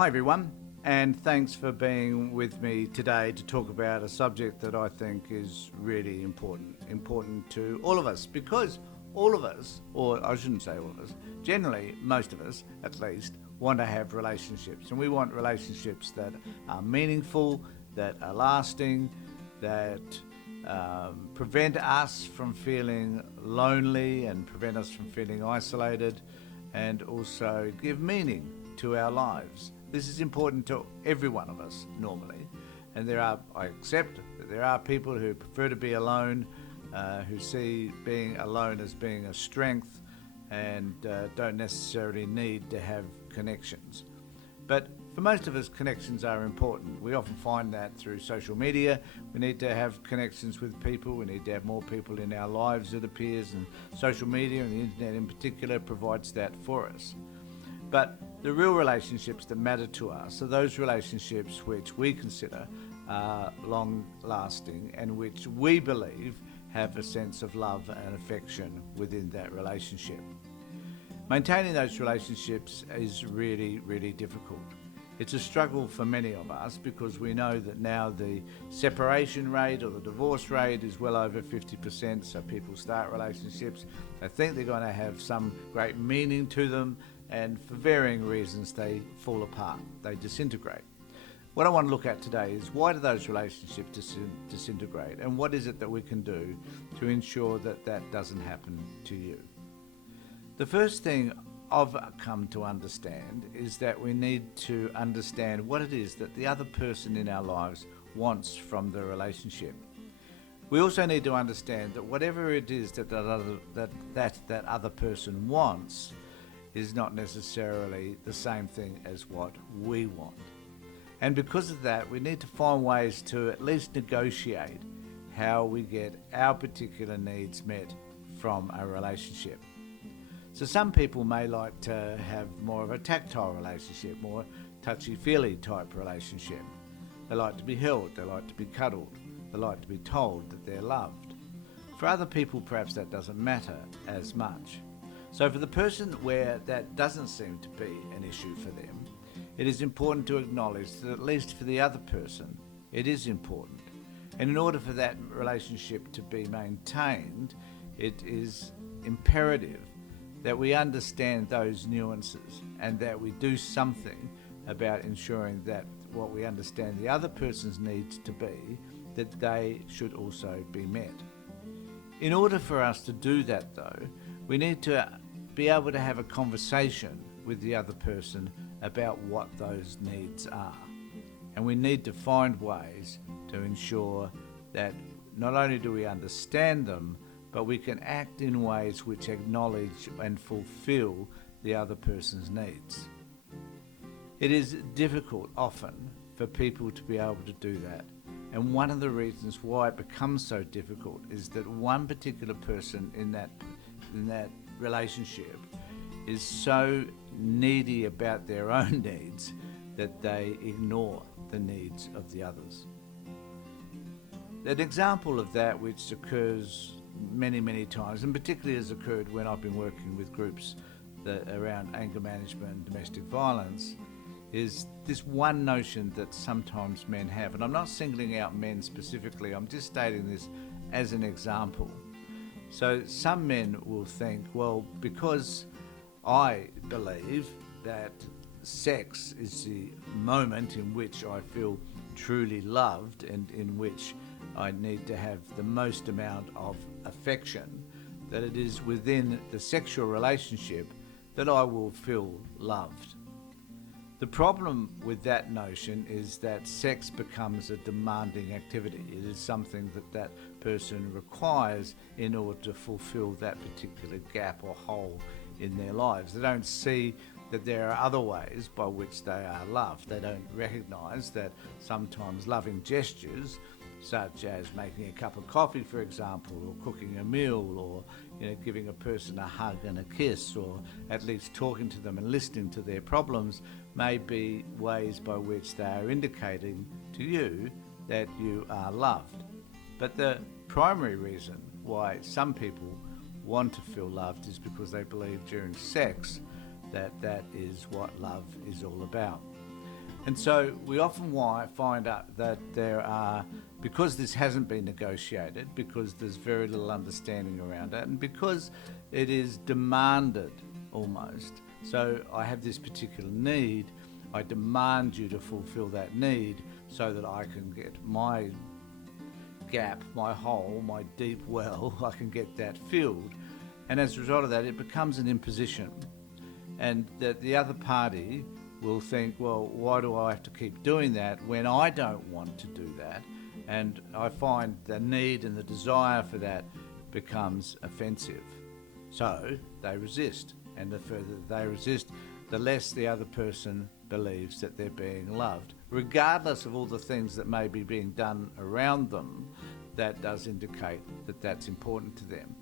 Hi everyone, and thanks for being with me today to talk about a subject that I think is really important to all of us, because all of us, or I shouldn't say all of us, generally most of us at least, want to have relationships, and we want relationships that are meaningful, that are lasting, that prevent us from feeling lonely and prevent us from feeling isolated, and also give meaning to our lives. This is important to every one of us normally, and I accept that there are people who prefer to be alone, who see being alone as being a strength, and don't necessarily need to have connections. But for most of us, connections are important. We often find that through social media. We need to have connections with people. We need to have more people in our lives, it appears, and social media and the internet in particular provides that for us. But the real relationships that matter to us are those relationships which we consider are long-lasting and which we believe have a sense of love and affection within that relationship. Maintaining those relationships is really, really difficult. It's a struggle for many of us because we know that now the separation rate or the divorce rate is well over 50%, so people start relationships, they think they're going to have some great meaning to them, and for varying reasons they fall apart, they disintegrate. What I want to look at today is why do those relationships disintegrate, and what is it that we can do to ensure that that doesn't happen to you. The first thing I've come to understand is that we need to understand what it is that the other person in our lives wants from the relationship. We also need to understand that whatever it is that that other person wants is not necessarily the same thing as what we want. And because of that, we need to find ways to at least negotiate how we get our particular needs met from a relationship. So some people may like to have more of a tactile relationship, more touchy-feely type relationship. They like to be held, they like to be cuddled, they like to be told that they're loved. For other people, perhaps that doesn't matter as much. So for the person where that doesn't seem to be an issue for them, it is important to acknowledge that at least for the other person, it is important. And in order for that relationship to be maintained, it is imperative that we understand those nuances and that we do something about ensuring that what we understand the other person's needs to be, that they should also be met. In order for us to do that though, we need to be able to have a conversation with the other person about what those needs are. And we need to find ways to ensure that not only do we understand them, but we can act in ways which acknowledge and fulfill the other person's needs. It is difficult often for people to be able to do that. And one of the reasons why it becomes so difficult is that one particular person in that relationship is so needy about their own needs that they ignore the needs of the others. An example of that which occurs many times, and particularly has occurred when I've been working with groups around anger management and domestic violence, is this one notion that sometimes men have. And I'm not singling out men specifically, I'm just stating this as an example. So some men will think, well, because I believe that sex is the moment in which I feel truly loved and in which I need to have the most amount of affection, that it is within the sexual relationship that I will feel loved. The problem with that notion is that sex becomes a demanding activity. It is something that person requires in order to fulfill that particular gap or hole in their lives. They don't see that there are other ways by which they are loved. They don't recognise that sometimes loving gestures, such as making a cup of coffee, for example, or cooking a meal, or giving a person a hug and a kiss, or at least talking to them and listening to their problems, may be ways by which they are indicating to you that you are loved. But the primary reason why some people want to feel loved is because they believe during sex that is what love is all about. And so we often find out that there are, because this hasn't been negotiated, because there's very little understanding around it, and because it is demanded almost. So I have this particular need, I demand you to fulfill that need so that I can get my gap, my hole, my deep well, I can get that filled. And as a result of that, it becomes an imposition. And that the other party will think, well, why do I have to keep doing that when I don't want to do that? And I find the need and the desire for that becomes offensive. So they resist. And the further they resist, the less the other person believes that they're being loved. Regardless of all the things that may be being done around them, that does indicate that that's important to them.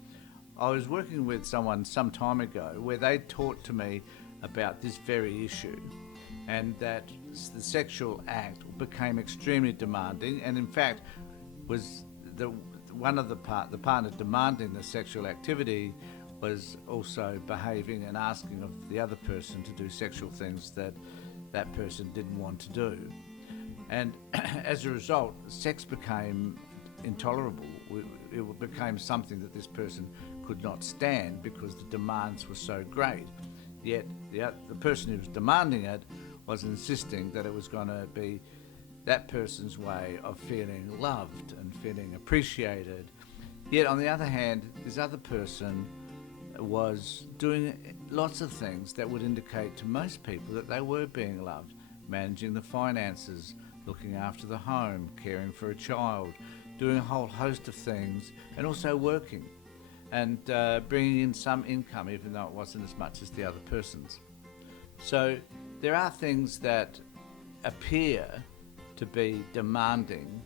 I was working with someone some time ago where they talked to me about this very issue, and that the sexual act became extremely demanding, and in fact was the partner demanding the sexual activity was also behaving and asking of the other person to do sexual things that that person didn't want to do. And as a result, sex became intolerable. It became something that this person could not stand because the demands were so great. Yet the person who was demanding it was insisting that it was going to be that person's way of feeling loved and feeling appreciated. Yet on the other hand, this other person was doing lots of things that would indicate to most people that they were being loved. Managing the finances, looking after the home, caring for a child, doing a whole host of things, and also working and bringing in some income, even though it wasn't as much as the other person's. So there are things that appear to be demanding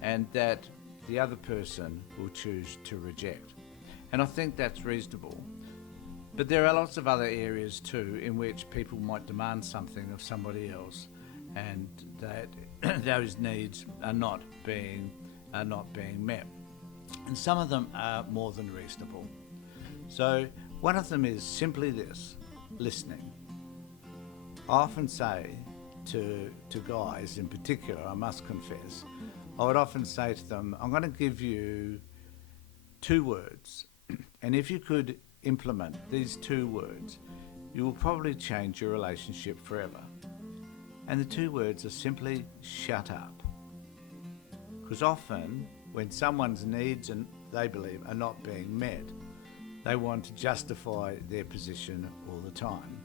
and that the other person will choose to reject. And I think that's reasonable. But there are lots of other areas too in which people might demand something of somebody else, and that those needs are not being met. And some of them are more than reasonable. So one of them is simply this: listening. I often say to guys in particular, I must confess, I would often say to them, I'm going to give you 2 words, and if you could implement these 2 words, you will probably change your relationship forever. And the 2 words are simply shut up. Because often when someone's needs, and they believe, are not being met, they want to justify their position all the time.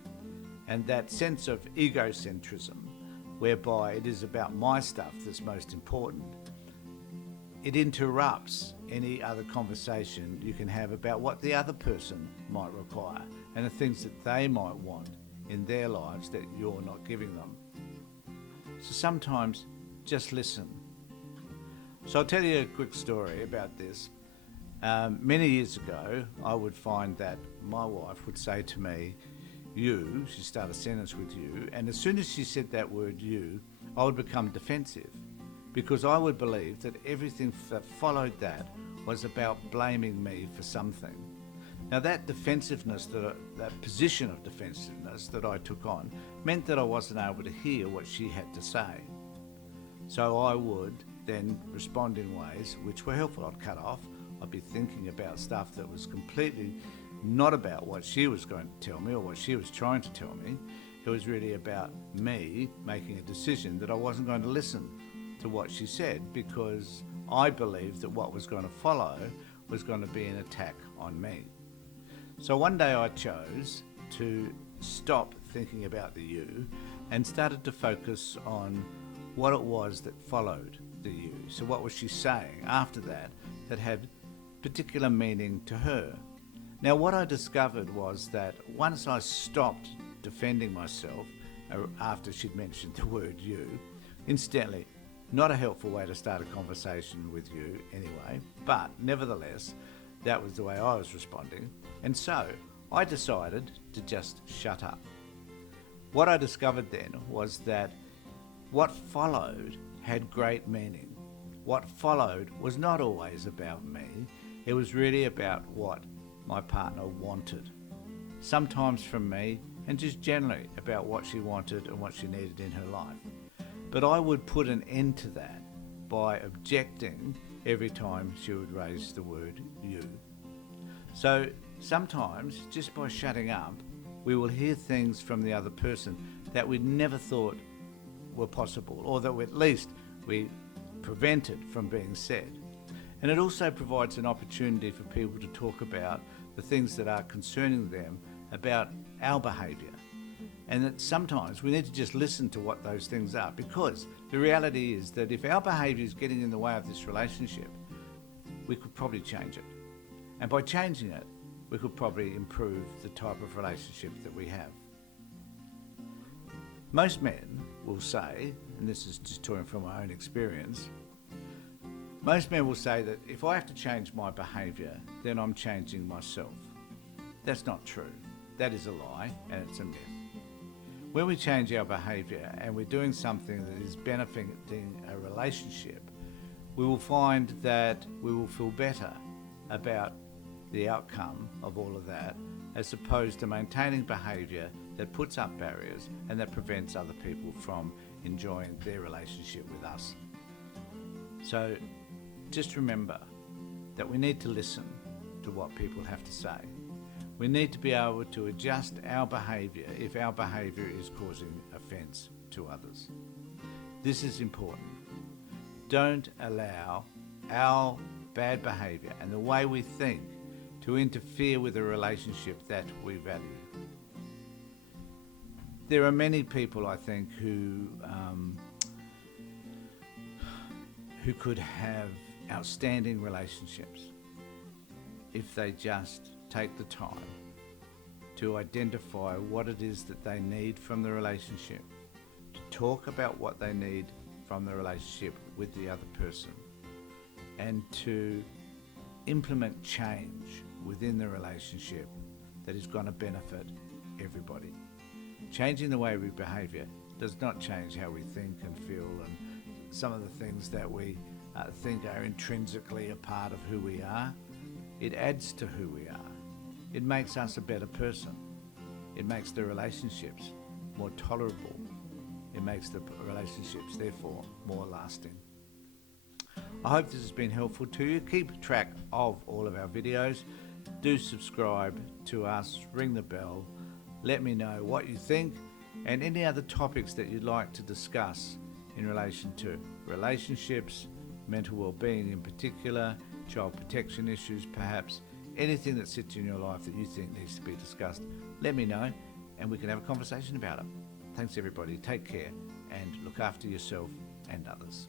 And that sense of egocentrism, whereby it is about my stuff that's most important, it interrupts any other conversation you can have about what the other person might require and the things that they might want in their lives that you're not giving them. So sometimes just listen. So I'll tell you a quick story about this. Many years ago, I would find that my wife would say to me, you, she'd start a sentence with you, and as soon as she said that word you, I would become defensive, because I would believe that everything that followed that was about blaming me for something. Now that defensiveness, that position of defensiveness that I took on, meant that I wasn't able to hear what she had to say. So I would then respond in ways which were helpful. I'd cut off, I'd be thinking about stuff that was completely not about what she was going to tell me or what she was trying to tell me. It was really about me making a decision that I wasn't going to listen to what she said, because I believed that what was going to follow was going to be an attack on me. So one day I chose to stop thinking about the you and started to focus on what it was that followed the you. So what was she saying after that that had particular meaning to her? Now what I discovered was that once I stopped defending myself after she'd mentioned the word you, incidentally, not a helpful way to start a conversation with you anyway, but nevertheless, that was the way I was responding. And so I decided to just shut up. What I discovered then was that what followed had great meaning. What followed was not always about me. It was really about what my partner wanted. Sometimes from me, and just generally about what she wanted and what she needed in her life. But I would put an end to that by objecting every time she would raise the word you. So sometimes, just by shutting up, we will hear things from the other person that we never thought were possible, or that at least we prevented from being said. And it also provides an opportunity for people to talk about the things that are concerning them about our behaviour. And that sometimes we need to just listen to what those things are, because the reality is that if our behaviour is getting in the way of this relationship, we could probably change it. And by changing it, we could probably improve the type of relationship that we have. Most men will say, and this is just talking from my own experience, most men will say that if I have to change my behaviour, then I'm changing myself. That's not true. That is a lie, and it's a myth. When we change our behaviour and we're doing something that is benefiting a relationship, we will find that we will feel better about the outcome of all of that, as opposed to maintaining behaviour that puts up barriers and that prevents other people from enjoying their relationship with us. So just remember that we need to listen to what people have to say. We need to be able to adjust our behaviour if our behaviour is causing offence to others. This is important. Don't allow our bad behaviour and the way we think to interfere with a relationship that we value. There are many people, I think, who could have outstanding relationships if they just take the time to identify what it is that they need from the relationship, to talk about what they need from the relationship with the other person, and to implement change within the relationship that is going to benefit everybody. Changing the way we behave does not change how we think and feel and some of the things that we think are intrinsically a part of who we are. It adds to who we are. It makes us a better person. It makes the relationships more tolerable. It makes the relationships, therefore, more lasting. I hope this has been helpful to you. Keep track of all of our videos. Do subscribe to us, ring the bell, let me know what you think and any other topics that you'd like to discuss in relation to relationships, mental well-being in particular, child protection issues perhaps, anything that sits in your life that you think needs to be discussed. Let me know and we can have a conversation about it. Thanks everybody, take care and look after yourself and others.